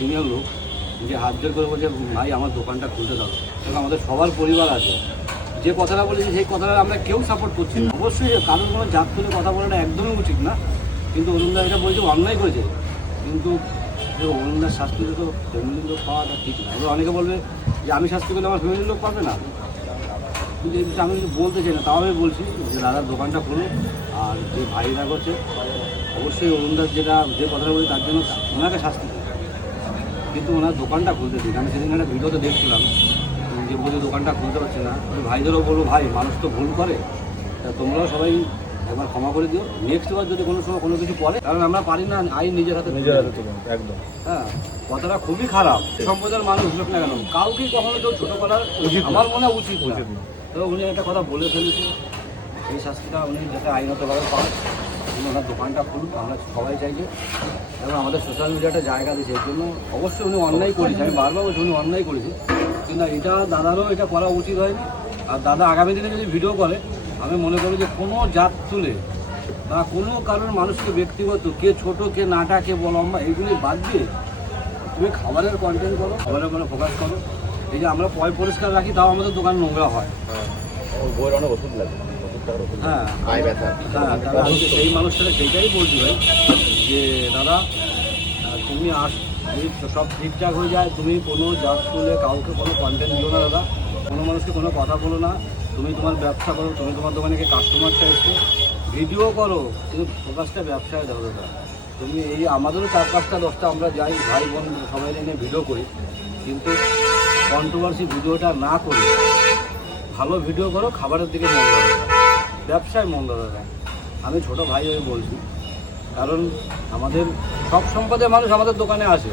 Senior লোক যে হাত জোর করে বলছে ভাই আমার দোকানটা খুলতে দাও, এবং আমাদের সবার পরিবার আছে। যে কথাটা বলেছি সেই কথাটা আমরা কেউ সাপোর্ট করছি না। অবশ্যই কারোর কোনো জাত তুলে কথা বলাটা একদমই উচিত না, কিন্তু অরুণদা এটা বলছে অন্যায় করেছে। কিন্তু অরুণদার শাস্তিতে তো ফ্যামিলির লোক পাওয়াটা ঠিক না। এবার অনেকে বলবে যে আমি শাস্তি করলে আমার ফ্যামিলির লোক পাবে না, কিন্তু এই বিষয়ে আমি কিছু বলতে চাই না। তাও আমি বলছি যে দাদার দোকানটা খুলুন, আর যে ভাইরা করছে অবশ্যই অরুণদার যে কথাটা বলি তার জন্য ওনাকে শাস্তি দিন, কিন্তু ওনার দোকানটা খুলতে দিন। আমি সেদিন একটা ভিডিওতে দেখছিলাম যে বলি দোকানটা খুলতে পারছে না, ওই ভাইদেরও বলবো ভাই মানুষ তো ভুল করে, তা তোমরাও সবাই একবার ক্ষমা করে দিও। নেক্সট বার যদি কোনো সময় কোনো কিছু করে, কারণ আমরা পারি না আইন নিজের হাতে একদম। হ্যাঁ, কথাটা খুবই খারাপ। সম্প্রদায়ের মানুষ হোক না কেন, কাউকেই কখনো কেউ ছোটো করার আমার মনে হয় উচিত না। তো উনি একটা কথা বলে ফেলেছে, এই শাস্তিটা উনি যাতে আইনতভাবে পান, উনি ওনার দোকানটা খুলুন, আমরা সবাই চাইছি। এবং আমাদের সোশ্যাল মিডিয়াটা জায়গা দিয়েছে, এর জন্য অবশ্যই উনি অন্যায় করেছে, আমি বারবার বলছি উনি অন্যায় করেছে, কিন্তু এটা দাদারও এটা করা উচিত হয়নি। আর দাদা আগামী দিনে যদি ভিডিও করে, আমি মনে করি যে কোনো জাত তুলে বা কোনো কারোর মানুষকে ব্যক্তিগত, কে ছোট কে নাটা কে লম্বা এইগুলি বাদ দিয়ে তুমি খাবারের কন্টেন্ট করো, খাবারের উপরে ফোকাস করো। এই যে আমরা পরিষ্কার রাখি, তাও আমাদের দোকান নোংরা হয়। বইয়ের অনেক ওষুধ লাগে, হ্যাঁ পায়ে ব্যথা। হ্যাঁ, দাদা আজকে সেই মানুষটাকে সেইটাই বলছি ভাই, যে দাদা তুমি যদি সব ঠিকঠাক হয়ে যায়, তুমি কোনো জাত তুলে কাউকে কোনো কন্টেন্ট দিও না দাদা, কোনো মানুষকে কোনো কথা বলো না। তুমি তোমার ব্যবসা করো, তুমি তোমার দোকানে গিয়ে কাস্টমার চাইছো, ভিডিও করো, কিন্তু ফোকাসটা ব্যবসায় ধরো দাদা। তুমি এই আমাদেরও 4-5টা 10টা আমরা যাই ভাই বোন সবাই নিয়ে ভিডিও করি, কিন্তু কন্ট্রোভার্সি ভিডিওটা না করে ভালো ভিডিও করো, খাবারের দিকে মন দেওয়া, ব্যবসায় মন দেওয়া। আমি ছোটো ভাই হয়ে বলছি, কারণ আমাদের সব সম্পদের মানুষ আমাদের দোকানে আসে।